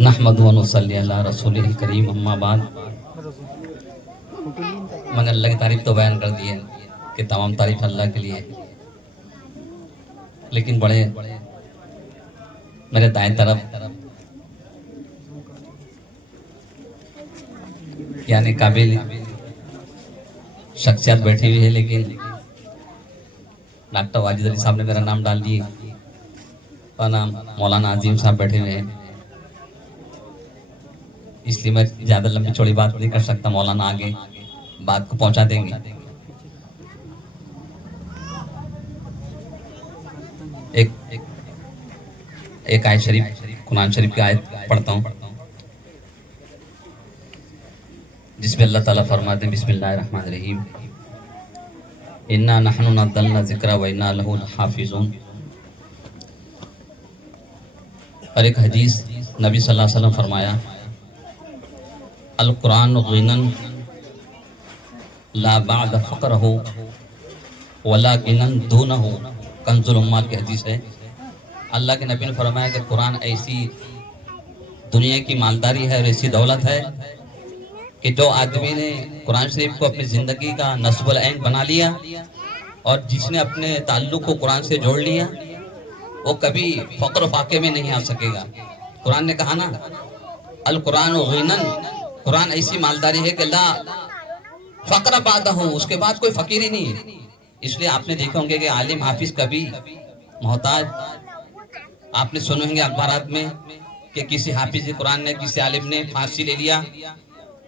नहमदु व नसल्ली अला रसूलिल करीम अम्मा बाद। मगर अल्लाह की तारीफ तो बयान कर दी है कि तमाम तारीफ अल्लाह के लिए है, लेकिन बड़े मेरे दाएं तरफ यानी काबिल शख्सियत बैठी हुई है, लेकिन डॉक्टर वाजिद अली साहब ने मेरा नाम डाल दिए और नाम मौलाना अजीम साहब बैठे हुए हैं, इसलिए मैं ज़्यादा लंबी चौड़ी बात नहीं कर सकता। मौलाना आगे बात को पहुंचा देंगे। एक आयत शरीफ, कुरान शरीफ की आयत पढ़ता हूँ जिसमें अल्लाह ताला फरमाते हैं बिस्मिल्लाहिर्रहमानिर्रहीम इन्ना नहनु नज़्ज़लना ज़िक्रा व इन्ना लहु हाफिज़ून। और एक हदीस नबी सल्लल्लाहु अलैहि वसल्लम फरमाया अल कुरान गिनन ला बाद फ़क़रहु वला गिनन दूनहु कंजुल उम्मत की हदीस है। अल्लाह के नबी ने फरमाया कि कुरान ऐसी दुनिया की मालदारी है और ऐसी दौलत है कि जो आदमी ने कुरान शरीफ को अपनी ज़िंदगी का नस्बुल ऐन बना लिया और जिसने अपने ताल्लुक़ को कुरान से जोड़ लिया वो कभी फ़क़्र फाके में नहीं आ सकेगा। कुरान ने कहा ना अल कुरान गिनन, कुरान ऐसी मालदारी है कि ला फ़क़्र बादहु, उसके बाद कोई फ़कीर ही नहीं है। इसलिए आपने देखे होंगे कि आलिम हाफिज कभी मोहताज, आपने सुने होंगे अखबारात में कि किसी हाफिज कुरान ने किसी आलिम ने फांसी ले लिया,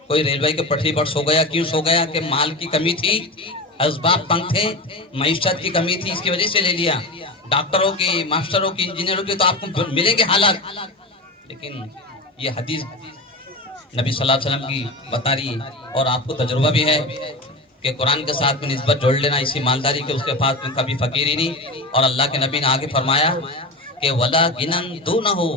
कोई रेलवे के पटरी पर सो गया। क्यों सो गया? कि माल की कमी थी, असबाब तंग थे, मईशत की कमी थी, इसकी वजह से ले लिया। डॉक्टरों की, मास्टरों की, इंजीनियरों की तो आपको मिलेंगे हालात, लेकिन ये हदीस नबी सल्लल्लाहु अलैहि वसल्लम की बता रही है और आपको तजुर्बा भी है कि कुरान के साथ में निस्बत जोड़ लेना इसी मालदारी के, उसके पास में कभी फकीर ही नहीं। और अल्लाह के नबी ने आगे फरमाया कि वला गिनन दूनहु,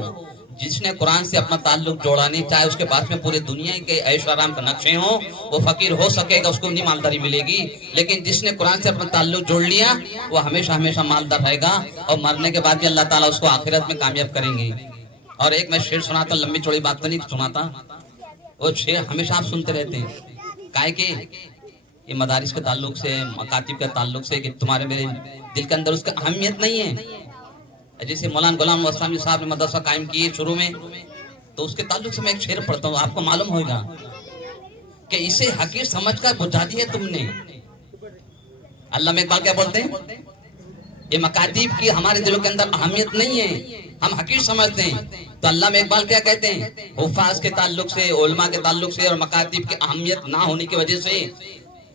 जिसने कुरान से अपना ताल्लुक जोड़ा नहीं, चाहे उसके पास में पूरे दुनिया के ऐश आराम के नक्शे हों, वो फकीर हो सकेगा, उसको नहीं मालदारी मिलेगी। लेकिन जिसने कुरान से अपना ताल्लुक जोड़ लिया वो हमेशा हमेशा मालदार रहेगा और मरने के बाद भी अल्लाह ताला उसको आखिरत में कामयाब करेंगे। और एक मैं शेर सुनाता, लंबी चौड़ी बात तो नहीं सुनाता, वो शेर हमेशा आप सुनते रहते हैं। काहे के ये मदारिस के ताल्लुक से, मकातिब के ताल्लुक से, कि तुम्हारे मेरे दिल के अंदर उसकी अहमियत नहीं है। जैसे मौलाना गुलाम वस्तामी साहब ने मदरसा कायम किए शुरू में, तो उसके ताल्लुक से मैं एक शेर पढ़ता हूँ, आपको मालूम होगा कि इसे हकीर समझकर बुझा दिया तुमने। अल्लाह में इकबाल क्या बोलते हैं? ये मकातिब की हमारे दिलों के अंदर अहमियत नहीं है, हम हकीर समझते हैं। तो अल्लाह में इकबाल क्या कहते हैं? हुफ़ाज़ के ताल्लुक से, उलमा के ताल्लुक से और मकातिब की अहमियत ना होने की वजह से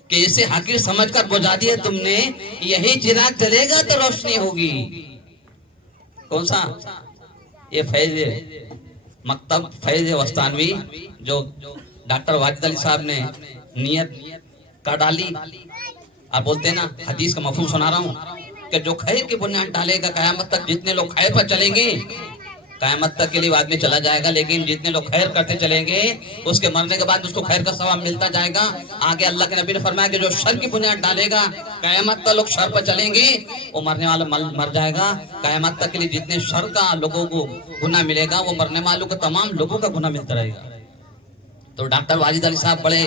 कि इसे हकीर समझकर बुझा दिया तुमने, यही चिराग जलेगा तो रोशनी होगी। कौन सा? ये फैज मकतब फैज वस्तानवी जो डॉक्टर वाजिद अली साहब ने नियत कर डाली। आप बोलते हैं ना, हदीस का मफहूम सुना रहा हूँ कि जो खैर की बुनियाद डालेगा कयामत तक, जितने लोग खैर पर चलेंगे कयामत तक के लिए आदमी चला जाएगा, लेकिन जितने लोग खैर करते चलेंगे उसके मरने के बाद उसको खैर का सवाब मिलता जाएगा। आगे अल्लाह के नबी ने फरमाया कि जो शर की बुनियाद डालेगा कयामत तक लोग शर पर चलेंगे, वो मरने वाला मर जाएगा। कयामत तक के लिए जितने शर का लोगों को गुनाह मिलेगा वो मरने वालों को तमाम लोगों का गुनाह मिलता रहेगा। तो डॉक्टर वाजिद अली साहब बड़े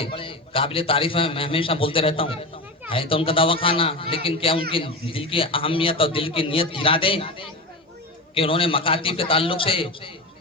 काबिल तारीफ है, मैं हमेशा बोलते रहता हूँ, है तो उनका दवाखाना, लेकिन क्या उनकी दिल की अहमियत और दिल की नियत इरादे कि उन्होंने मकातिब के ताल्लुक से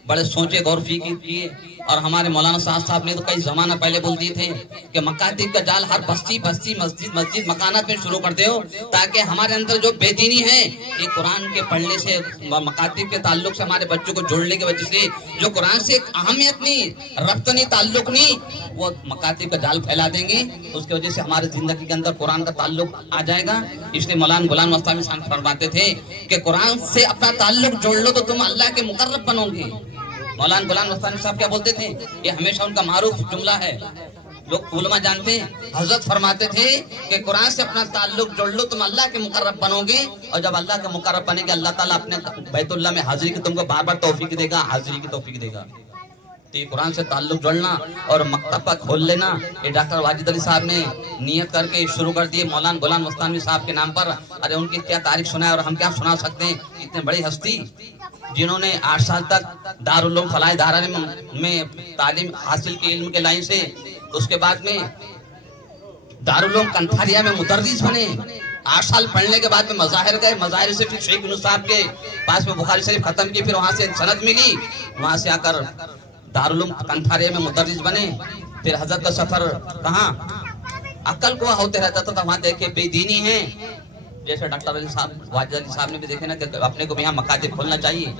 बड़े सोचे गौर फिक्र किए। और हमारे मौलाना साहब ने तो कई जमाना पहले बोल दिए थे कि मकातिब का जाल हर बस्ती बस्ती मस्जिद मस्जिद मकानात में शुरू कर दो, ताकि हमारे अंदर जो बेदीनी है ये कुरान के पढ़ने से, मकातिब के ताल्लुक से हमारे बच्चों को जोड़ने की वजह से जो कुरान से एक अहमियत नहीं, रब्त नहीं, ताल्लुक नहीं, वो मकातिब का जाल फैला देंगे। उसकी वजह से हमारी जिंदगी के अंदर कुरान का ताल्लुक आ जाएगा। इसलिए मौलाना गुलाम वस्तामी साहब फरमाते थे कि कुरान से अपना ताल्लुक जोड़ लो तो तुम अल्लाह के मुकर्रब बनोगे। मौलाना गुलाम वस्तानी साहब क्या बोलते थे? ये हमेशा उनका मारूफ जुमला है, लोग उलमा जानते हैं। हजरत फरमाते थे कि कुरान से अपना ताल्लुक जोड़ लो तुम अल्लाह के मुकर्रब बनोगे, और जब अल्लाह के मुकर्रब बनेंगे अल्लाह ताला अपने बैतुल्लाह में हाजिरी की तुमको बार बार तौफीक देगा, हाजिरी की तौफीक देगा। तो ये कुरान से ताल्लुक जोड़ना और मकतब का खोल लेना, ये डॉक्टर वाजिद अली साहब ने नियत करके शुरू कर दिए मौलाना गुलाम वस्तानी साहब के नाम पर। अरे उनकी क्या तारीख सुनाए और हम क्या सुना सकते हैं, इतने बड़ी हस्ती। جنہوں نے 8 سال تک دارالعلوم فلاح دارا میں تعلیم حاصل کی علم کے لائن سے، اس کے بعد میں دارالعلوم کنٹھاریا میں مدرس بنے، 8 سال پڑھنے کے بعد میں مظاہر گئے، مظاہر سے پھر شیخ یونس صاحب کے پاس میں بخاری شریف ختم کی، پھر وہاں سے سند ملی، وہاں سے آ کر دارالعلوم کنٹھاریا میں مدرس بنے۔ پھر حضرت کا سفر کہاں عقل کو ہوتے رہتا تھا، وہاں دیکھے بے دینی ہیں، جیسے ڈاکٹر علی صاحب واجد علی صاحب نے بھی دیکھے نا کہ اپنے کو بھی یہاں مکاتب کھولنا چاہیے،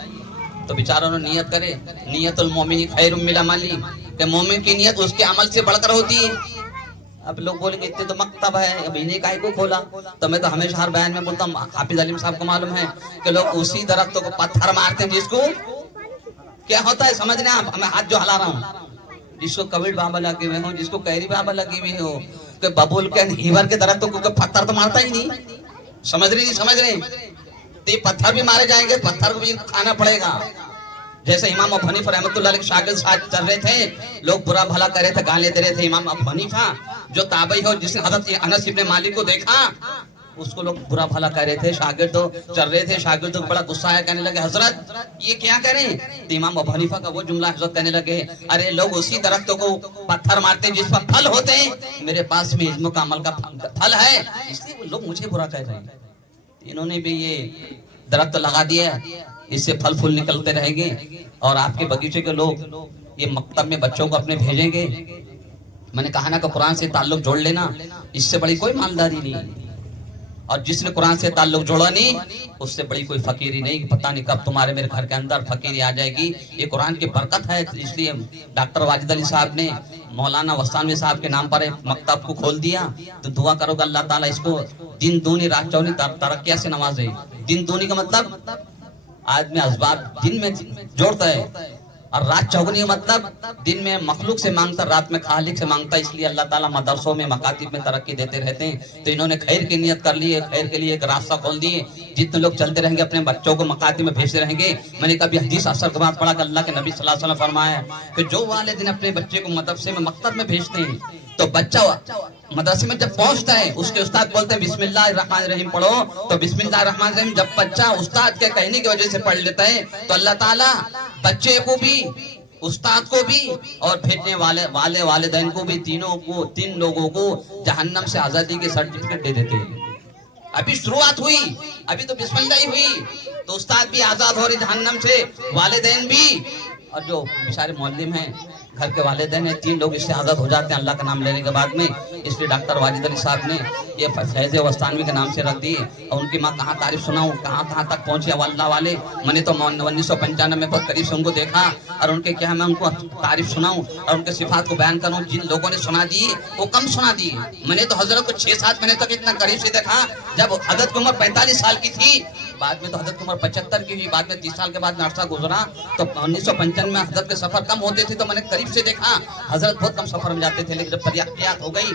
تو بیچاروں نے نیت کرے، نیت المومن خیر من العمل، کہ مومن کی نیت اس کے عمل سے بڑھ کر ہوتی ہے۔ اب لوگ بولیں گے اتنے تو مکتب ہے، اب انہیں کاہے کو کھولا؟ تو میں تو ہمیشہ ہر بیان میں بولتا ہوں، حافظ علیم صاحب کو معلوم ہے کہ لوگ اسی درختوں کو پتھر مارتے ہیں جس کو کیا ہوتا ہے سمجھ رہے ہیں آپ؟ میں ہاتھ جو ہلا رہا ہوں، جس کو کوڑ بابا لگے ہوئے ہوں، جس کو کیری بابا لگی ہوئی ہو، کہ ببول کے ہیور کے درختوں کو پتھر تو مارتا ہی نہیں، سمجھ رہے نہیں سمجھ رہے؟ تو یہ پتھر بھی مارے جائیں گے، پتھر کو بھی کھانا پڑے گا۔ جیسے امام ابو حنیفہ رحمۃ اللہ علیہ کے شاگرد ساتھ چل رہے تھے، لوگ برا بھلا کر رہے تھے، گالیاں دے رہے تھے، امام ابو حنیفہ جو تابعی ہو، جس نے حضرت انس ابن مالک کو دیکھا، اس کو لوگ برا بھلا کر رہے تھے، شاگرد چل رہے تھے، شاگردوں کو بڑا غصہ آیا، کہنے لگے حضرت یہ کیا کریں؟ تو امام ابو حنیفہ کا وہ جملہ حضرت کہنے لگے، ارے لوگ اسی درختوں کو پتھر مارتے ہیں جس پر پھل ہوتے ہیں، میرے پاس میں علم کا عمل کا پھل ہے، اس لیے وہ لوگ مجھے برا کہہ رہے ہیں۔ انہوں نے بھی یہ درخت لگا دیا، اس سے پھل پھول نکلتے رہیں گے، اور آپ کے بگیچے کے لوگ یہ مکتب میں بچوں کو اپنے بھیجیں گے۔ میں نے کہا نا کہ قرآن سے تعلق جوڑ لینا، اس سے بڑی کوئی مالداری نہیں، اور جس نے قرآن سے تعلق جوڑا نہیں، اس سے بڑی کوئی فقیری نہیں۔ پتہ نہیں کب تمہارے میرے گھر کے اندر فقیری آ جائے گی، یہ قرآن کی برکت ہے۔ اس لیے ڈاکٹر واجد علی صاحب نے مولانا وستانوی صاحب کے نام پر ایک مکتب کو کھول دیا، تو دعا کرو کہ اللہ تعالیٰ اس کو دن دونی رات چونی ترقیہ سے نوازے۔ دن دونی کا مطلب آدمی اسباب دن میں جوڑتا ہے، اور رات چوگنی کا مطلب دن میں مخلوق سے مانگتا، رات میں خالق سے مانگتا۔ اس لیے اللہ تعالیٰ مدرسوں میں مکاتب میں ترقی دیتے رہتے ہیں۔ تو انہوں نے خیر کی نیت کر لی ہے، خیر کے لیے ایک راستہ کھول دیے، جتنے لوگ چلتے رہیں گے اپنے بچوں کو مکاتب میں بھیجتے رہیں گے۔ میں نے کبھی حدیث اثر کے بعد پڑھا کہ اللہ کے نبی صلی اللہ علیہ وسلم فرمایا کہ جو والدین اپنے بچے کو مدرسے میں مکتب میں بھیجتے ہیں، تو بچہ مدرسے میں جب پہنچتا ہے، اس کے استاد بولتے ہیں بسم اللہ الرحمن الرحیم پڑھو، تو بسم اللہ الرحمن الرحیم جب بچہ استاد کے کہنے کی وجہ سے پڑھ لیتا ہے، تو اللہ تعالیٰ بچے کو بھی، استاد کو بھی، اور بھیجنے والے والدین کو بھی، تین لوگوں کو جہنم سے آزادی کے سرٹیفکیٹ دے دیتے ہیں۔ ابھی شروعات ہوئی، ابھی تو بسم اللہ ہی ہوئی، تو استاد بھی آزاد ہو رہے جہنم سے، والدین بھی، اور جو بیچارے معلم ہیں، گھر کے والدین ہیں، 3 لوگ اس سے آزاد ہو جاتے ہیں اللہ کا نام لینے کے بعد میں۔ اس لیے ڈاکٹر واجد علی صاحب نے یہ فیض وستانوی کے نام سے رکھ دیے، اور ان کی ماں کہاں تعریف سناؤں، کہاں تک پہنچے اللہ والے۔ میں نے تو 1995 میں بہت قریب سے ان کو دیکھا، اور ان کے کیا میں ان کو تعریف سناؤں اور ان کے صفات کو بیان کروں؟ جن لوگوں نے سنا دی وہ کم سنا دی۔ میں نے تو حضرت کو 6-7 مہینے تک اتنا قریب سے دیکھا، جب حضرت کی عمر 45 سال کی تھی، بعد میں تو حضرت کی عمر 75 کی ہوئی، بعد میں 30 سال کے بعد میں عرصہ گزرا، تو 1955 میں حضرت کے سفر کم ہوتے تھے، تو میں نے قریب سے دیکھا حضرت بہت کم سفر میں جاتے تھے، لیکن جب ترقیات ہو گئی،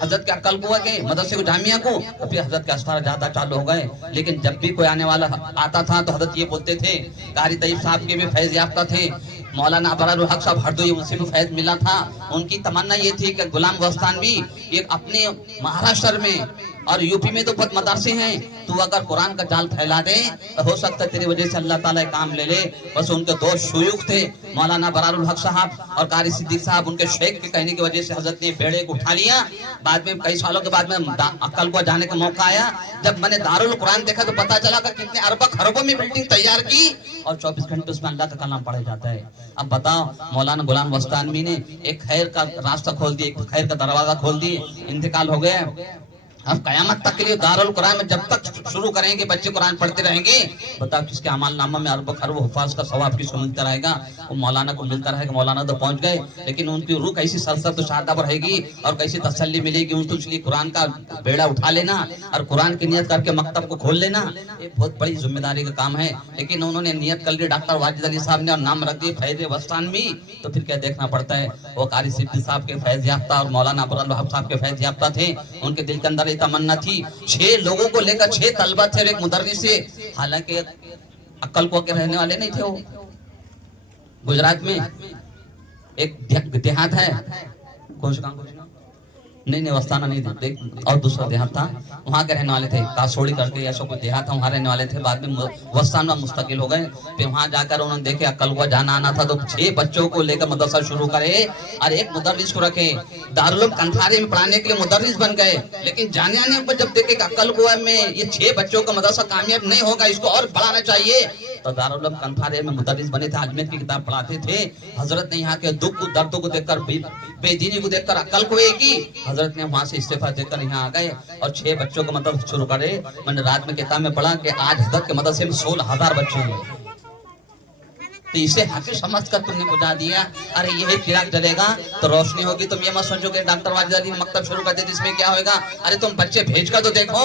حضرت کے عقل کو کے مدرسے کو جامعہ کو، تو پھر حضرت کے اسفار زیادہ چالو ہو گئے۔ لیکن جب بھی کوئی آنے والا آتا تھا تو حضرت یہ بولتے تھے، قاری طیب صاحب کے بھی فیض یافتہ تھے، مولانا ابرار الحق صاحب ہردوئی، ان سے بھی فیض ملا تھا۔ ان کی تمنا یہ تھی کہ غلام وستانوی ایک اپنے مہاراشٹر میں اور یوپی میں تو بہت مدرسے ہیں، تو اگر قرآن کا جال پھیلا دے تو ہو سکتا ہے تیری وجہ سے اللہ تعالیٰ کام لے لے۔ بس ان کے 2 شیوخ تھے، مولانا برار الحق صاحب اور قاری صدیق صاحب، ان کے شیخ کے کہنے کی وجہ سے حضرت نے بیڑے کو اٹھا لیا۔ بعد میں کئی سالوں کے بعد میں عقل کو جانے کا موقع آیا، جب میں نے دارالقرآن دیکھا تو پتا چلا کہ کتنے اربوں خربوں میں بلڈنگ تیار کی، اور 24 گھنٹے اس میں اللہ کا کلام پڑھا جاتا ہے۔ اب بتاؤ، مولانا غلام وستانوی نے ایک خیر کا راستہ کھول دیا، ایک خیر کا دروازہ کھول دیے، انتقال ہو گیا۔ اب قیامت تک کے لیے دارالقرآن میں جب تک شروع کریں گے بچے قرآن پڑھتے رہیں گے، بتاؤ کس کے اعمال نامہ میں ارب خرب حفاظ کا ثواب کس کو ملتا رہے گا؟ وہ مولانا کو ملتا رہے گا۔ مولانا تو پہنچ گئے، لیکن ان کی روح کیسی سرسبز و شاداب رہے گی اور کیسی تسلی ملے گی ان کو؟ اس لیے قرآن کا بیڑا اٹھا لینا اور قرآن کی نیت کر کے مکتب کو کھول لینا، یہ بہت بڑی ذمہ داری کا کام ہے۔ لیکن انہوں نے نیت کر لی ڈاکٹر واجد علی صاحب نے، اور نام رکھ دیے فیض وستانوی، تو پھر کیا دیکھنا پڑتا ہے؟ وہ قاری صدیق صاحب کے فیض یافتہ اور مولانا ابرار الحق صاحب کے فیض یافتہ تھے۔ ان کے دل کے اندر یہ تمنا تھی، 6 لوگوں کو لے کر 6 طلبہ تھے اور ایک مدرس سے، حالانکہ عقل کو کے رہنے والے نہیں تھے۔ وہ گجرات میں ایک دیہات ہے، नहीं वस्ताना नहीं थे और दूसरा देहात था, वहाँ के रहने वाले थे, कासोड़ी करके ऐसा कोई देहात था, वहाँ रहने वाले थे। बाद में वस्ताना मुस्तकिल हो गए। फिर वहाँ जाकर उन्होंने देखे अक्ल हुआ जाना आना था, तो 6 बच्चों को लेकर मदरसा शुरू करे और एक मुदर्रिस को रखे। दारुल कंठारे में पढ़ाने के लिए मुदर्रिस बन गए, लेकिन जाने आने पर जब देखे अक्ल हुआ में ये 6 बच्चों का मदरसा कामयाब नहीं होगा, इसको और बढ़ाना चाहिए, तो दारुल कंठारे में मुदर्रिस बने थे, अजमेर की किताब पढ़ाते थे। हजरत ने यहाँ के दुख दर्दों को देखकर, बेदीनी को देखकर अक्ल को की, हजरत ने वहां से इस्तीफा देकर यहाँ आ गए और 6 बच्चों को मदरसा शुरू करे। मैंने रात में किताब में पढ़ा कि आज हजरत के मदरसे में 16,000 बच्चे हैं। तो इसे हक समझ कर तुमने बुझा दिया, अरे यही चिराग जलेगा तो रोशनी होगी। तुम ये मत सोचो कि डॉक्टर वाजिद अली ने मकतब शुरू कर दिया जिसमें क्या होगा, अरे तुम बच्चे भेज कर तो देखो।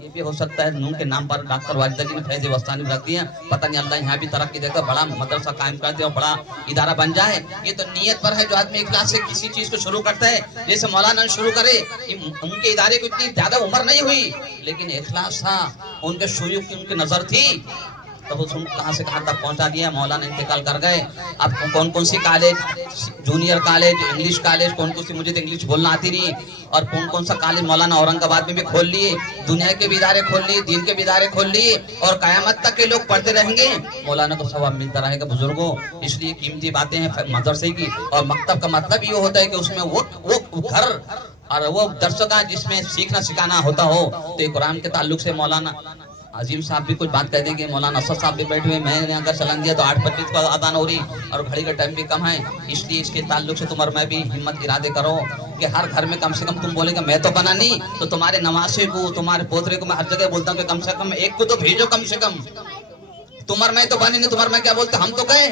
ये भी हो सकता है नून के नाम पर डॉक्टर वाजिद अली ने फैज़ वस्तानी रख दिया, पता नहीं अल्लाह यहाँ भी तरक्की देकर बड़ा मदरसा कायम कर दे और बड़ा इदारा बन जाए। ये तो नियत पर है, जो आदमी इखलास से किसी चीज को शुरू करता है। जैसे मौलाना शुरू करे, उनके इदारे को इतनी ज्यादा उम्र नहीं हुई, लेकिन इखलास था, उनके शुरू की उनकी नजर थी, तब उसको कहां से कहां तक पहुंचा दिया। मौलाना इंतकाल कर गए। अब कौन कौन सी college, junior college, English college, कौन कौन सी, मुझे तो इंग्लिश बोलना आती नहीं, और कौन कौन सा कॉलेज मौलाना औरंगाबाद में भी खोल लिए, दुनिया के भी इदारे खोल लिए, दीन के भी इदारे खोल लिए, और कयामत तक के लोग पढ़ते रहेंगे, मौलाना को सवाब मिलता रहेगा। बुजुर्गों, इसलिए कीमती बातें हैं मदरसे की। और मकतब का मतलब ये होता है कि उसमें वो घर और वो दर्शक का जिसमें सीखना सिखाना होता हो। तो कुरान के ताल्लुक से मौलाना अजीम साहब भी कुछ बात कह देंगे, मौलाना असद साहब भी बैठे हुए, मैंने अगर चलन दिया तो 8:25 का अदान हो रही और घड़ी का टाइम भी कम है, इसलिए इसके ताल्लुक से तुम और मैं भी हिम्मत इरादे करो कि हर घर में कम से कम तुम बोलेगा मैं तो बना नहीं, तो तुम्हारे नवासे को, तुम्हारे पोतरे को मैं हर जगह बोलता हूँ कि कम से कम एक को तो भेजो, कम से कम। तुम्हार मैं तो बने नहीं, तुम्हार मैं क्या बोलते, हम तो कहे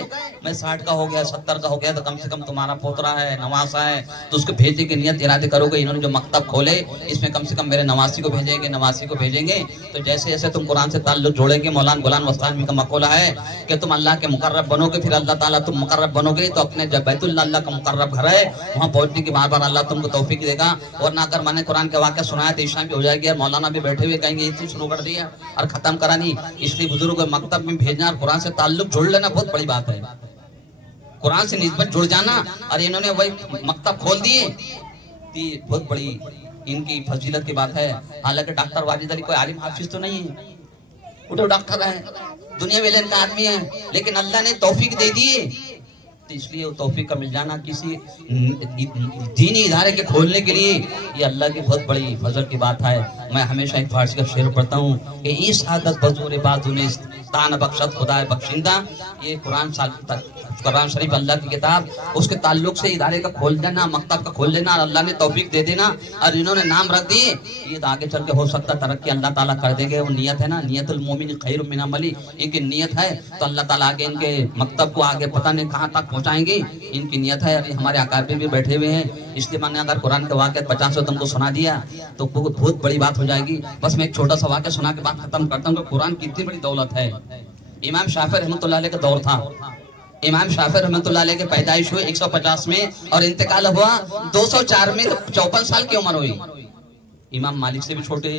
मैं 60 का हो गया, 70 का हो गया, तो कम से कम तुम्हारा पोतरा है, नवासा है, तो उसको भेजने की नियत इरादे करोगे। इन्होंने जो मकतब खोले, इसमें कम से कम मेरे नवासी को भेजेंगे, नवासी को भेजेंगे। तो जैसे जैसे तुम कुरान से ताल्लुक जोड़ेंगे, मौलाना गुलाम वस्तानी का मकौला है कि तुम अल्लाह के मुकर्रब बनोगे, फिर अल्लाह ताला तुम मुकर्रब बनोगे, तो अपने जब बैतुल्लाह अल्लाह का मुकर्रब घर है, वहाँ पहुंचने की बार बार अल्लाह तुमको तौफीक देगा। और ना कर मैंने कुरान के वाक़या सुनाया तो ईशा भी हो जाएगी, और मौलाना भी बैठे हुए कहेंगे ये चीज शुरू कर दिया और खत्म करानी। इसलिए बुजुर्ग मकतब में भेजना और कुरान से ताल्लुक जोड़ लेना बहुत बड़ी बात है, कुरान से निस्बत जुड़ जाना। और इन्होंने वही मकतब खोल दिए, बहुत बड़ी इनकी फजीलत की बात है। हालांकि डॉक्टर वाजिद अली कोई आलिम हाफिज तो नहीं है, वो तो डॉक्टर है, दुनिया में का आदमी है, लेकिन अल्लाह ने तौफीक दे दी, तो इसलिए वो तौफीक का मिल जाना किसी दीनी इदारे के खोलने के लिए, ये अल्लाह की बहुत बड़ी फजल की बात है। मैं हमेशा एक फारसी का शेर पढ़ता हूँ कि इस आदत बजूर बाजुने तान बख्शत खुदा बख्शिंदा। ये कुरान शरीफ अल्लाह की किताब, उसके ताल्लुक से इदारे का खोल देना, मकतब का खोल देना, अल्लाह ने तौफीक दे देना, और इन्होंने नाम रख दिए। ये आगे चल के हो सकता तरक्की अल्लाह ताला कर देंगे। वो नियत है ना, नियतुल मोमिन खैरुम मिन अमली, इनकी नियत है, तो अल्लाह ताला आगे इनके मकतब को आगे पता नहीं कहाँ तक पहुँचाएंगे, इनकी नियत है। अभी हमारे अकाबे भी बैठे हुए हैं, इसलिए मैंने अगर कुरान के वाक़े 50 तुमको सुना दिया तो बहुत बड़ी बात हो जाएगी। बस मैं एक छोटा सा वाक़या सुना के बात खत्म करता हूँ कि कुरान कितनी बड़ी दौलत है। इमाम शाफी रहमतुल्लाह अलैह का दौर था। इमाम शाफी रहमतुल्लाह अलैह की पैदाइश हुई 150 में और इंतकाल हुआ 204 में, तो 54 साल की उम्र हुई। इमाम मालिक से भी छोटे,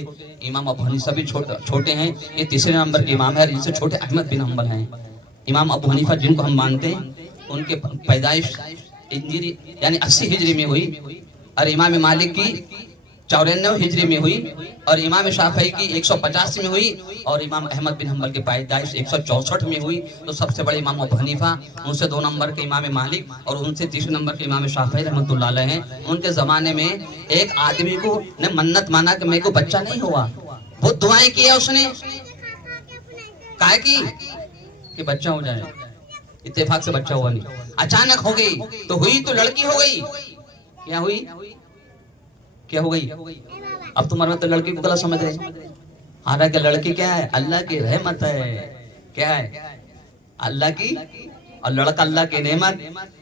इमाम अबू हनीफा भी छोटे हैं, ये तीसरे नंबर के इमाम है। इनसे छोटे अहमद बिन हंबल हैं। इमाम अबू हनीफा जिनको हम मानते हैं, उनके पैदाइश हिजरी यानी 80 हिजरी में हुई, और इमाम मालिक की 94 हिजरी में हुई, और इमाम शाफी की 185 में हुई, और इमाम अहमद बिन हंबल की पैदाइश 164 में हुई। तो सबसे बड़े इमाम अबू हनीफा, उनसे 2 नंबर के इमाम मालिक, और उनसे 3 नंबर के इमाम शाफी रहमतुल्लाह अलैह हैं। उनके ज़माने में एक आदमी को ने मन्नत माना कि मेरे को बच्चा नहीं हुआ, बहुत दुआएं की है उसने, काहे की कि बच्चा हो जाए, इत्तेफाक से बच्चा हुआ नहीं, अचानक हो गई, तो हुई तो लड़की हो गई। क्या हुई, क्या हो गई? अब तुम्हारे तो लड़की को गलत समझ रहे, हालांकि लड़की क्या है, अल्लाह की रहमत है। क्या है? अल्लाह की, और लड़का अल्लाह की नेमत।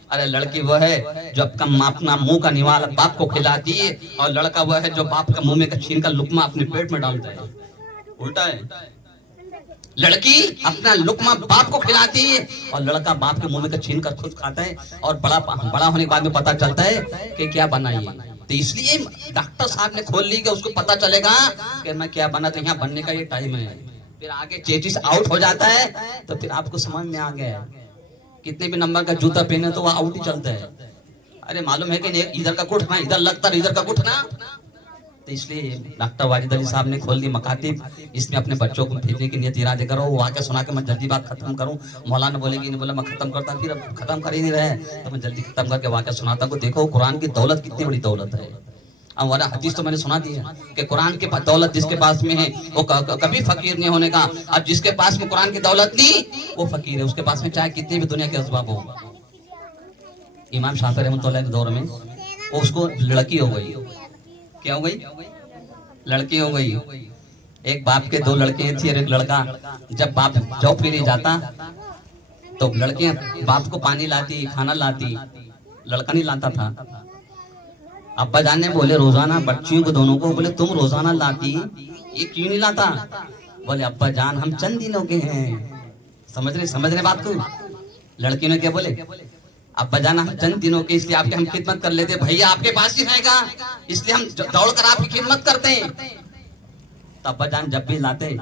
अरे लड़की वो है जो अपना मुंह का निवाला बाप को खिलाती है, और लड़का वो है जो बाप का मुंह में का छीन का लुकमा अपने पेट में डालता है। उल्टा है, लड़की अपना लुकमा बाप को खिलाती है, और लड़का बाप के मुंह में का छीन कर खुद खाता है, और बड़ा होने के बाद में पता चलता है कि क्या बना ये। तो इसलिए डॉक्टर साहब ने खोल ली कि उसको पता चलेगा कि मैं क्या बना, तो यहाँ बनने का ये टाइम है। फिर आगे चेचिस आउट हो जाता है, तो फिर आपको समझ में आ गया कितने भी नंबर का जूता पहने तो वो आउट ही चलता है। अरे मालूम है कि नहीं, इधर का कुटना, इधर लगता इधर का कुटना। तो इसलिए डॉक्टर वाजिद अली साहब ने खोल दी मकातिब, इसमें अपने बच्चों को भेजने की नियत इरादे करो। वो आके सुना के मैं जल्दी बात खत्म करूं। मौलाना बोलेगी नहीं, बोला मैं खत्म करता, फिर अब खत्म कर ही नहीं रहे, तो मैं जल्दी खत्म करके वाक़या सुनाता को। देखो कुरान की दौलत कितनी बड़ी दौलत है। अब वाला हदीस तो मैंने सुना दी है कि कुरान की दौलत जिसके पास में है वो कभी फकीर नहीं होने का। अब जिसके पास में कुरान की दौलत नहीं वो फकीर है, उसके पास में चाहे कितनी भी दुनिया के असबाब हो। इमाम शाफी रहमतुल्लाह के दौर में वो उसको लड़की हो गई। क्या हो गई? लड़की हो गई। एक बाप के दो लड़के थी और एक लड़का। जब बाप जॉब पे नहीं जाता तो लड़कियां बाप को पानी लाती, खाना लाती, लड़का नहीं लाता था। अब्बा जान ने बोले रोजाना बच्चियों को दोनों को, बोले तुम रोजाना लाती, ये क्यों नहीं लाता? बोले अब्बा जान हम चंद दिनों के हैं। समझ रहे बात को? लड़की ने क्या बोले? अब्बा जान हम चंद दिनों के, इसलिए आपके हम खिदमत कर लेते। भैया आपके पास ही रहेगा इसलिए हम दौड़ कर आपकी खिदमत करते हैं। तो अब्बा जान जब भी लाते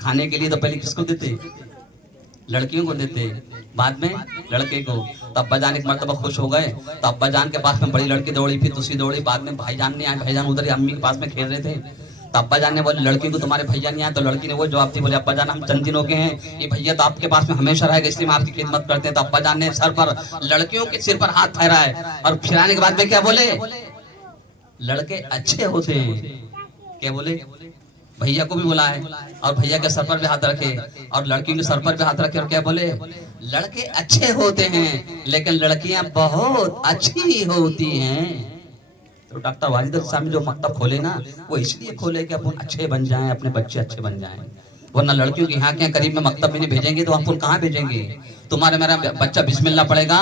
खाने के लिए तो पहले किसको देते? लड़कियों को देते, बाद में लड़के को। तो अब्बा जान एक मर्तबा खुश हो गए, तो अब्बा जान के पास में बड़ी लड़की दौड़ी, फिर दूसरी दौड़ी, बाद में भाईजान नहीं आए। भाईजान उधर अम्मी के पास में खेल रहे थे। तो अब्बा जान ने बोले लड़की को तुम्हारे भैया नहीं आए। तो लड़की ने वो जवाब दी, बोले अब्बा जान हम चंद दिनों के हैं, ये भैया तो आपके पास में हमेशा रहेगा इसलिए हम आपकी खिदमत करते हैं। तो अब्बा जान ने सर पर, लड़कियों के सिर पर हाथ फेरा है और फिराने के बाद में क्या बोले? लड़के अच्छे होते हैं। क्या बोले? भैया को भी बुलाए और भैया के सर पर भी हाथ रखे और लड़कियों के सर पर भी हाथ रखे और क्या बोले? लड़के अच्छे होते हैं लेकिन लड़कियां बहुत अच्छी होती हैं। तो डॉक्टर वाजिद अली साहब ने जो मकतब खोले ना, वो इसलिए खोले कि अपन अच्छे बन जाएं, अपने बच्चे अच्छे बन जाएं। वरना लड़कियों के यहाँ के करीब में मकतब में नहीं भेजेंगे तो अपन कहाँ भेजेंगे? तुम्हारे मेरा बच्चा बिस्मिल्लाह पढ़ेगा,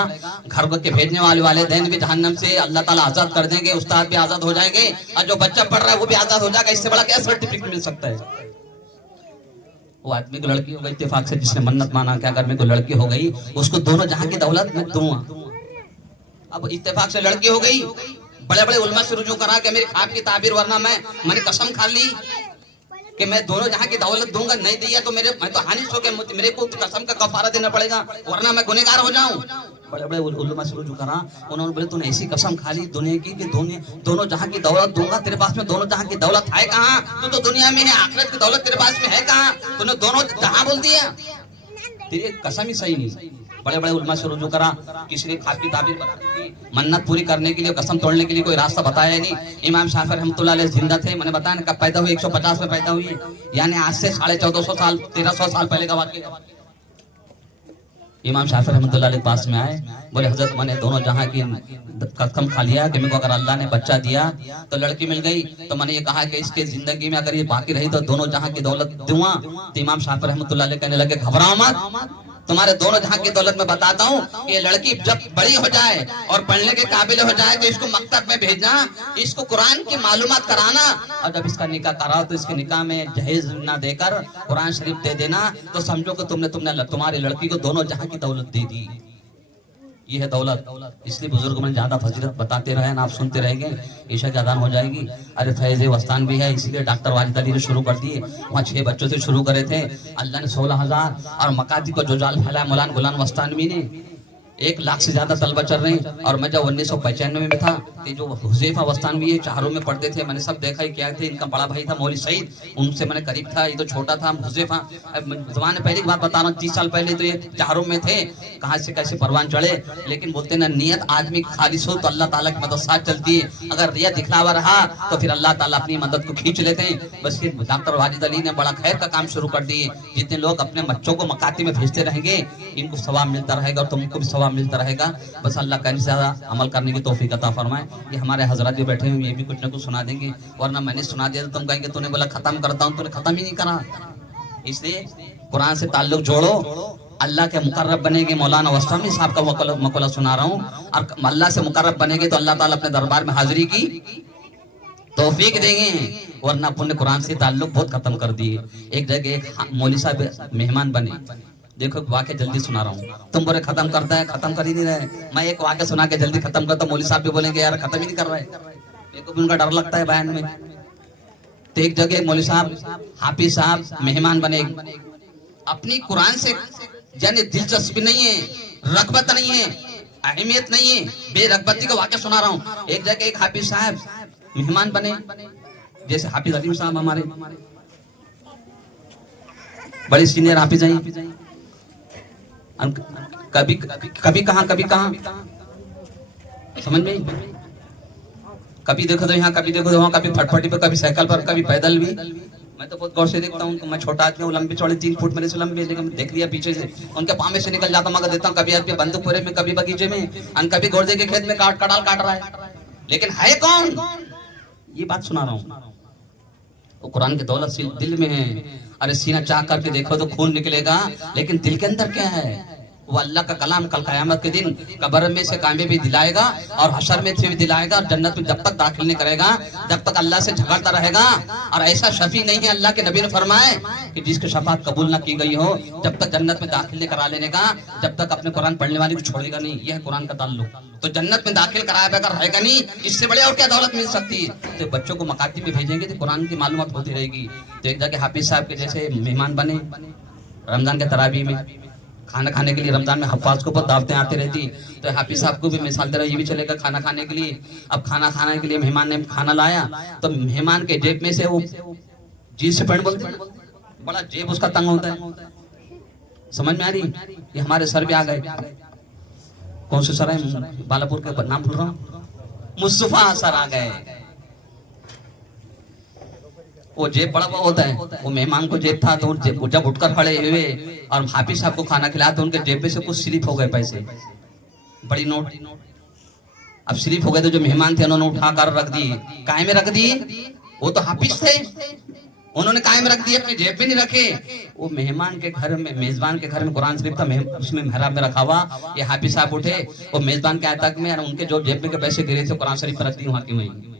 घर के भेजने वाले दिन भी जहन्नम से अल्लाह ताला आजाद कर देंगे, उस्ताद भी आजाद हो जाएंगे और जो बच्चा पढ़ रहा है वो भी आजाद हो जाएगा। इससे बड़ा क्या सर्टिफिकेट मिल सकता है? वो आदमी को लड़की हो गई इत्तेफाक से, जिसने मन्नत माना कि अगर मेरे को लड़की हो गई उसको दोनों जहां की दौलत मैं दूंगा। अब इत्तेफाक से लड़की हो गई, बड़े बड़े उलमा से रुजू करा कि मेरी खाब की ताबीर, वरना मैंने कसम खा ली कि मैं दोनों जहां की दौलत दूंगा, नहीं दिया तो मैं तो हानिस हो गया, मेरे को कसम का कफारा देना पड़ेगा वरना मैं गुनहगार हो जाऊं। बड़े बड़े उलमा से रुजू करा, उन्होंने बोले तूने ऐसी कसम खा ली दुनिया की कि दोनों जहां की दौलत दूंगा। तेरे पास में दोनों जहां की दौलत है कहाँ? तू तो दुनिया में है, आखिरत की दौलत तेरे पास में है कहाँ? तूने दोनों जहां बोल दिया, तेरी कसम ही सही नहीं। बड़े बड़े उलमा से रुजू करा, किसी ने खाब की ताबीर बताई थी, मन्नत पूरी करने के लिए, कसम तोड़ने के लिए कोई रास्ता बताया नहीं। इमाम शाफी रहमतुल्लाह अलैह जिंदा थे, मैंने बताया कब पैदा हुए? 150 में पैदा हुई, यानी आज से 1450 साल 1300 साल पहले का वाक़या। इमाम शाफी रहमतुल्लाह अलैह के पास में आए, बोले हजरत मैंने दोनों जहां की कसम खा लिया कि मेरे को अगर अल्लाह ने बच्चा दिया तो लड़की मिल गई, तो मैंने ये कहा कि इसके जिंदगी में अगर ये बाकी रही तो दोनों जहां की दौलत दूंगा। तो इमाम शाफी रहमतुल्लाह अलैह कहने लगे घबराओ मत, तुम्हारे दोनों जहां की दौलत में बताता हूँ कि ये लड़की जब बड़ी हो जाए और पढ़ने के काबिल हो जाए तो इसको मकतब में भेजना, इसको कुरान की मालूमात कराना और जब इसका निकाह कराओ तो इसके निकाह में जहेज ना देकर कुरान शरीफ दे देना, तो समझो कि तुमने तुम्हारी लड़की को दोनों जहां की दौलत दे दी। ये है दौलत। इसलिए बुजुर्ग में ज्यादा फजीलत बताते रहे ना, आप सुनते रहेंगे, ईशा की अजान हो जाएगी। अरे फैज़ वस्तान भी है, इसलिए डॉक्टर वाजिद अली ने शुरू कर दिए। वहाँ 6 बच्चों से शुरू करे थे, अल्लाह ने 16,000 और मकाती को जो जाल फैलाया मौलाना गुलाम वस्तानवी ने, 1 लाख से ज्यादा तलबा चल रहे हैं। और मैं जब 1995 में था तो जो हुज़ैफा वस्तानवी ये चारों में पढ़ते थे, मैंने सब देखा ही क्या थे। इनका बड़ा भाई था मौलवी सईद, उनसे मैंने करीब था, ये तो छोटा था हुज़ैफा। जमाने पहले की बात बता रहा हूँ, 30 साल पहले तो ये चारों में थे। कहाँ से कैसे परवान चढ़े, लेकिन बोलते ना नियत आदमी खालिस हो तो अल्लाह ताला की मदद साथ चलती है। अगर रिया दिखलावा रहा तो फिर अल्लाह ताला अपनी मदद को खींच लेते हैं। बस ये डॉक्टर वाजिद अली ने बड़ा खैर का काम शुरू कर दिए। जितने लोग अपने बच्चों को मकाती में भेजते रहेंगे इनको सवाब मिलता रहेगा और तुमको भी सवाब मिलता रहेगा। बस अल्लाह का ज्यादा अमल करने की तौफीक अता फरमाए। ये हमारे हजरत जो बैठे हैं ये भी कुछ ना कुछ सुना देंगे, वरना मैंने सुना दिया तो तुम कहेंगे तूने बोला खत्म करता हूँ, तूने खत्म ही नहीं करा। इसलिए कुरान से ताल्लुक जोड़ो, अल्लाह के मुकर्रब बनेंगे। मौलाना वस्तामी साहब का मकला सुना रहा हूँ। और अल्लाह से मुकर्रब बनेंगे तो अल्लाह ताला अपने दरबार में हाजिरी की तौफीक देंगे, वरना पुण्य कुरान से ताल्लुक बहुत खत्म कर दिए। एक जगह एक मौलवी साहब मेहमान बने, देखो वाक़या जल्दी सुना रहा हूँ, तुम बोले खत्म करता है, खत्म कर ही नहीं रहे। मैं एक वाक़या सुना के जल्दी खत्म करता, मौलवी साहब भी बोलेंगे यार खत्म ही नहीं कर रहे, मेरे को भी उनका डर लगता है बयान में। तो एक जगह मौलवी साहब हाफिज साहब मेहमान बने, अपनी कुरान से यानी दिलचस्पी नहीं है, रगबत नहीं है, अहमियत नहीं है, बेरगबती का वाक़या सुना रहा हूँ। एक जगह एक हाफिज साहब मेहमान बने, जैसे हाफिज अलीम साहब हमारे बड़े सीनियर हाफिज हैं, कभी कभी कहाँ समझ में, कभी देखो तो यहाँ, कभी देखो तो वहाँ, कभी फटफटी पर, कभी साइकिल पर, कभी पैदल भी। मैं तो बहुत गौर से देखता हूँ, मैं छोटा आदमी हूँ, लंबे चौड़े 3 फुट मेरे से लंबे, लेकिन देख लिया पीछे से उनके पाँव में से निकल जाता, मगर देता हूँ कभी आदमी बंदूकपुरे में, कभी बगीचे में, कभी गोरदे के खेत में कटाल काट रहा है, लेकिन है कौन? ये बात सुना रहा हूँ। वो कुरान की दौलत दिल में है। अरे सीना चाह करके देखो तो खून निकलेगा, लेकिन दिल के अंदर क्या है? वो अल्लाह का कलाम कल क़यामत के दिन कब्र में से कामयाबी दिलाएगा और हशर में से भी दिलाएगा, और जन्नत में जब तक दाखिल नहीं करेगा जब तक अल्लाह से झगड़ता रहेगा। और ऐसा शफी नहीं है, अल्लाह के नबी ने फरमाए कि जिसकी शफात कबूल ना की गई हो, जब तक जन्नत में दाखिल नहीं करा लेने का, जब तक अपने कुरान पढ़ने वाले को छोड़ेगा नहीं। यह है कुरान का ताल्लुक। तो जन्नत में दाखिल कराया बगैर रहेगा नहीं, इससे बड़े और क्या दौलत मिल सकती है? तो बच्चों को मकाती में भेजेंगे तो कुरान की मालूमात होती रहेगी। तो एक जगह हाफिज साहब के जैसे मेहमान बने, रमजान के तरावी में खाना खाने के लिए, रमजान में हफ्फाज को बहुत दावतें आती रहती, तो हाफिज साहब को भी मिसाल दे रहा, ये भी चलेगा खाना खाने के लिए। अब खाना खाने के लिए मेहमान ने खाना लाया, तो मेहमान के जेब में से वो जीन्स पैंट बोलते, बड़ा जेब उसका तंग होता है, समझ में आ रही? ये हमारे सर भी आ गए, कौन से सर है, बालापुर के नाम भूल रहा हूँ, मुस्तफा सर आ गए। वो जेब बड़ा बड़ा होता है, वो मेहमान को जेब था, तो जब उठकर खड़े हुए और हाफिज साहब को खाना खिलाया, तो उनके जेब में से कुछ स्लिप हो गए पैसे, बड़ी नोट। अब स्लिप हो गए तो जो मेहमान थे उन्होंने उठाकर रख दिए, काहे में रख दिए? वो तो हाफिज थे, उन्होंने काहे में रख दिए, अपने जेब में नहीं रखे। वो मेहमान के घर में, मेजबान के घर में कुरान शरीफ था, उसमें मेहराब में रखा हुआ। ये हाफिज साहब उठे, वो मेजबान के आतक में, उनके जो जेब में के पैसे गिरे थे कुरान शरीफ पर रख दिए वहां की वहीं।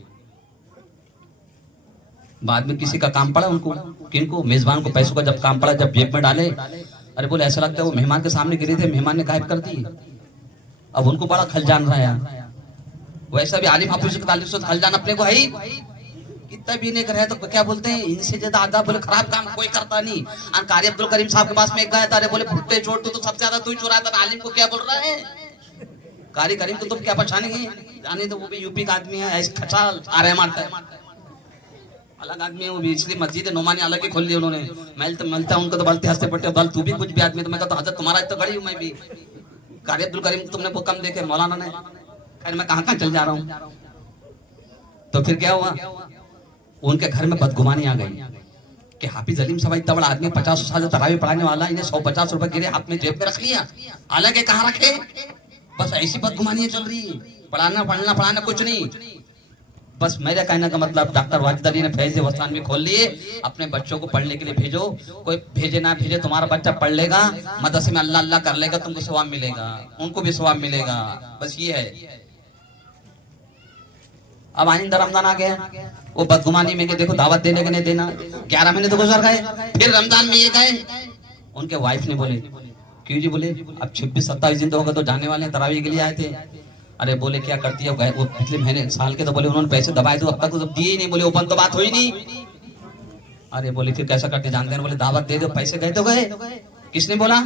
बाद में किसी का काम पड़ा उनको, किनको? मेजबान को पैसों का जब काम पड़ा, जब जेब में डाले, अरे बोले ऐसा लगता है वो मेहमान के सामने गिरे थे, मेहमान ने गायब कर दी। अब उनको बड़ा खलजान रहा है। वैसा भी आलिम हाफिज के ताल्लुक से खलजान अपने को है ही, कितना भी नहीं करे तो क्या बोलते हैं, इनसे ज्यादा आधा बोले खराब काम कोई करता नहीं। कारी अब्दुल करीम साहब के पास में एक गया था, अरे बोले भुट्टे चोर तो सबसे ज्यादा तू ही चुराया था, आलिम को क्या बोल रहा है? कारी करीम तो तुम क्या पहचानेंगे, जाने तो वो भी यूपी का आदमी है, ऐसे खचाल आ रहे मारता है, अलग आदमी है वो भी, इसलिए मस्जिद नोमानी अलग ही खोल ली उन्होंने। मिलता उनको तो बलते हंसते पड़ते, बल तू भी कुछ भी आदमी, तो मैं कहता हजरत तुम्हारा तो बड़ी हूँ मैं भी। कारी अब्दुल करीम तुमने वो कम देखे, मौलाना ने, खैर मैं कहाँ चल जा रहा हूँ। तो फिर क्या हुआ, उनके घर में बदगुमानी आ गई कि हाफिज अलीम साहब इतना बड़ा आदमी, 50 साल तरावी पढ़ाने वाला, इन्हें 150 रुपए गिरे हाथ में, जेब में रख लिया, हालांकि कहाँ रखे, बस ऐसी बदगुमानियां चल रही है, पढ़ाना कुछ नहीं। बस मेरा कहने का मतलब, डॉक्टर वाजिद अली ने फैज़ वस्तान भी खोल लिए, अपने बच्चों को पढ़ने के लिए भेजो, कोई भेजे ना भेजे, तुम्हारा बच्चा पढ़ लेगा, मदरसे में अल्लाह अल्लाह कर लेगा, तुमको सवाब मिलेगा, उनको भी सवाब मिलेगा, बस ये है। अब आइंदा रमजान आ गया, वो बदगुमानी में देखो दावत देने के नहीं देना, 11 महीने तो गुजर गए, फिर रमजान में ये गए, उनके वाइफ ने बोले क्यों जी, बोले अब 26-27 दिन तो होगा, तो जाने वाले तरावी के लिए आए थे। अरे बोले क्या करती है वो, पिछले महीने साल के तो बोले उन्होंने पैसे दबाए तो अब तक तो दिए ही नहीं, बोले ओपन तो बात हुई नहीं। अरे बोले फिर कैसा करते जानते हैं, बोले दावत दे दो, पैसे गए तो गए। किसने बोला?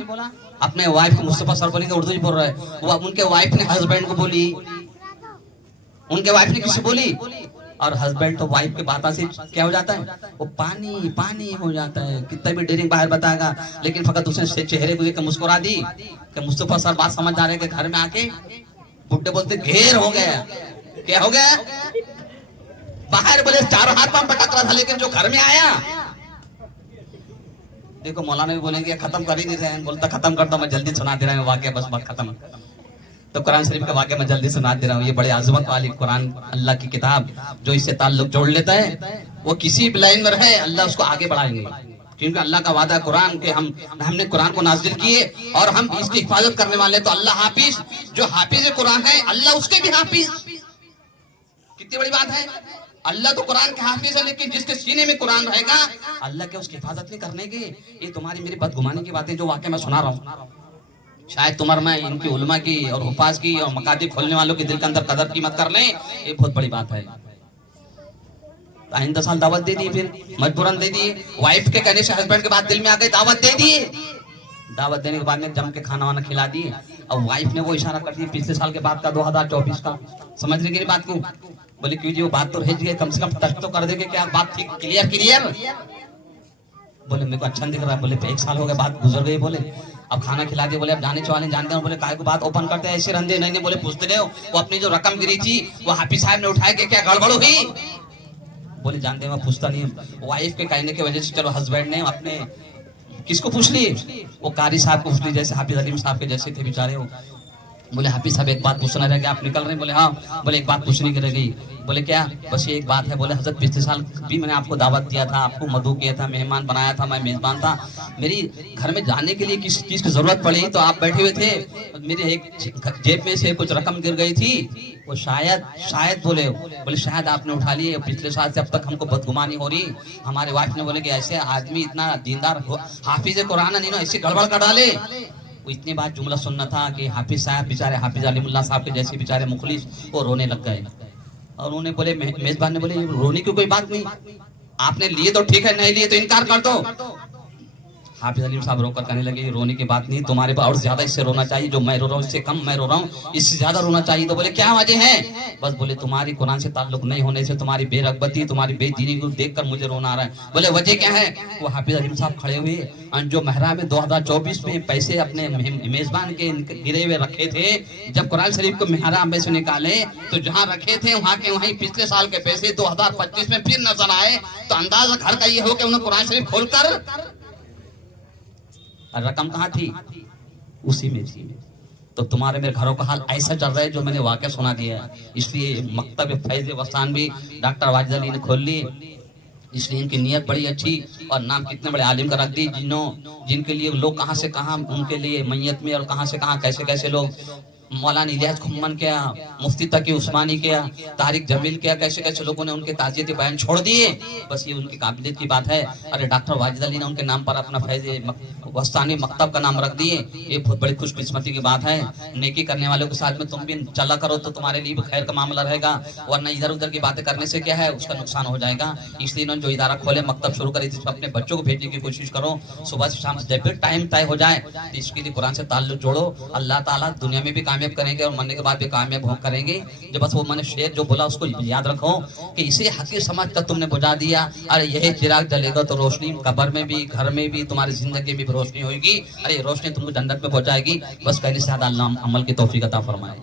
अपने वाइफ को, मुस्तफा सर बोली, उर्दू ही बोल रहा है वो, उनके वाइफ ने हस्बैंड को बोली, उनके वाइफ ने किसी बोली, और हस्बैंड तो वाइफ के बात से क्या हो जाता है, वो पानी पानी हो जाता है। कितना भी डेरिंग बाहर बताएगा, लेकिन फकत उसने चेहरे को देख मुस्कुरा दी कि मुस्तफा सर बात समझ आ रहे हैं कि घर में आके बुड्ढे बोलते घेर हो गया, क्या हो गया, बाहर बोले चारों हाथ में पटक रहा था, लेकिन जो घर में आया, देखो मौलाना भी बोलेंगे खत्म कर ही नहीं रहे हैं, बोलता खत्म करता मैं जल्दी सुना दे रहा हूँ वाकया, बस बात खत्म। तो कुरान शरीफ का वाकया मैं जल्दी सुना दे रहा हूँ। ये बड़े आजमत वाली कुरान, अल्लाह की किताब, जो इससे ताल्लुक जोड़ लेता है वो किसी भी लाइन में रहे, अल्लाह उसको आगे बढ़ाएंगे, क्योंकि अल्लाह का वादा कुरान के, हमने कुरान को नाजिल किए और हम इसकी हिफाजत करने वाले। तो अल्लाह हाफिज, जो हाफिज कुरान है, अल्लाह उसके भी हाफिज। कितनी बड़ी बात है, अल्लाह तो कुरान के हाफिज है, लेकिन जिसके सीने में कुरान रहेगा, अल्लाह के उसकी हिफाजत नहीं करने की। ये तुम्हारी मेरी बदगुमानी की बातें जो वाकया मैं सुना रहा हूँ, शायद तुम्हारा मैं इनकी उलमा की और हुफाज की और मकादी खोलने वालों की दिल के अंदर कदर कीमत कर लें, ये बहुत बड़ी बात है। आइंदा साल दावत दे दी, फिर मजबूरन दे दी, वाइफ के कहने से हस्बैंड के बाद दिल में आ गई, दावत दे दी, दावत देने के बाद में जम के खाना वाना खिला दिए, और वाइफ ने वो इशारा कर दिया पिछले साल के बाद का 2024 का, समझ रहे कि बात को? बोले क्यों जी वो बात तो भेज गए, कम से कम टच तो कर देंगे, क्या बात ठीक क्लियर क्लियर? बोले मेरे को अच्छा नहीं दिख रहा है। बोले 1 साल हो गया, बात गुजर गई। बोले अब खाना खिला दिए, बोले अब जाने चवाने जानते हैं। बोले काय को बात ओपन करते हैं ऐसे रंधे नहीं नहीं। बोले पूछते रहे हो वो अपनी जो रकम गिरी थी वो हाफिज साहब ने उठाए के क्या गड़बड़ हुई? बोले जानते हैं मैं पूछता नहीं, वाइफ के कहने की वजह से चलो हस्बैंड ने अपने किसको पूछ ली, वो कारी साहब को पूछ ली, जैसे हाफिज अलीम साहब के जैसे थे बेचारे वो। बोले हाफिज साहब एक बात पूछना रह गया, आप निकल रहे हैं? बोले हाँ। बोले एक बात पूछने की रह गई। बोले क्या? बस ये एक बात है। बोले हजरत पिछले साल भी मैंने आपको दावत दिया था, आपको मधु किया था, मेहमान बनाया था, मैं मेजबान था। मेरी घर में जाने के लिए किसी चीज की जरूरत पड़ी तो आप बैठे हुए थे, मेरे एक जेब में से कुछ रकम गिर गई थी, वो शायद बोले शायद आपने उठा ली। पिछले साल से अब तक हमको बदगुमानी हो रही। हमारे वाइफ ने बोले कि ऐसे आदमी इतना दीनदार हाफिज कुरान नहीं ना ऐसे गड़बड़ कर डाले। वो इतनी बात जुमला सुनना था कि हाफिज साहब बेचारे हाफिज अलीमुल्लाह साहब के जैसे बेचारे मुखलिस वो रोने लग गए। और उन्होंने बोले मेजबान ने बोले रोने की कोई बात नहीं, आपने लिए तो ठीक है, नहीं लिए तो इनकार कर दो। हाफिज अलीम साहब रोकर कहने लगे रोने की बात नहीं, तुम्हारे पर और ज्यादा इससे रोना चाहिए, जो मैं रो रहा हूँ इससे कम मैं रो रहा हूँ, इससे ज्यादा रोना चाहिए। तो बोले क्या वजह है? बस बोले तुम्हारी कुरान से ताल्लुक नहीं होने से, तुम्हारी बेरगबती, तुम्हारी बेदीनी को देखकर मुझे रोना आ रहा है। बोले वजह क्या है? वो हाफिज अलीम साहब खड़े हुए, जो महराब 2024 में पैसे अपने मेजबान के गिरे हुए रखे थे, जब कुरान शरीफ को महराब में से निकाले तो जहाँ रखे थे वहाँ के वहीं पिछले साल के पैसे 2025 में फिर नजर आए, तो अंदाजा घर का ये हो कि उन्होंने कुरान शरीफ खोलकर रकम कहाँ थी? उसी में थी। तो तुम्हारे मेरे घरों का हाल ऐसा चल रहा है जो मैंने वाकया सुना दिया है। इसलिए मकतब फैज़ वसान भी डॉक्टर वाजिद अली ने खोल ली, इसलिए इनकी नीयत बड़ी अच्छी और नाम कितने बड़े आलिम का रख दी, जिनके लिए लोग कहाँ से कहाँ उनके लिए मैयत में और कहाँ से कहाँ कैसे कैसे लोग, मौलाना इलियास खुम्मन क्या, मुफ्ती तकी उस्मानी क्या, तारिक जमील क्या, कैसे कैसे लोगों ने उनके ताज़ियती बयान छोड़ दिए। बस ये उनकी काबिलियत की बात है। अरे डॉक्टर वाजिद अली ने उनके नाम पर अपना फैज़ वस्तानी मकतब का नाम रख दिए, ये बहुत बड़ी खुशकिस्मती की बात है। नेकी करने वालों के साथ में तुम भी चला करो तो तुम्हारे लिए भी खैर का मामला रहेगा, वरना इधर उधर की बातें करने से क्या है उसका नुकसान हो जाएगा। इसलिए इन्होंने जो इदारा खोले, मकतब शुरू करे, जिसमें अपने बच्चों को भेजने की कोशिश करो, सुबह से शाम जब भी टाइम तय हो जाए तो इसके लिए कुरान से ताल्लुक जोड़ो। अल्लाह ताला दुनिया में भी कामयाब करेंगे और मरने के बाद भी कामयाब करेंगे। जो बस वो मैंने शेर जो बोला उसको याद रखो कि इसे हकीर समझ कर तुमने बुझा दिया, अरे यही चिराग जलेगा तो रोशनी कब्र में भी, घर में भी, तुम्हारी जिंदगी में भी रोशनी होगी। अरे रोशनी तुमको जन्नत में पहुंचाएगी। बस कहने से अल्लाह अमल की तौफीक अता फरमाए।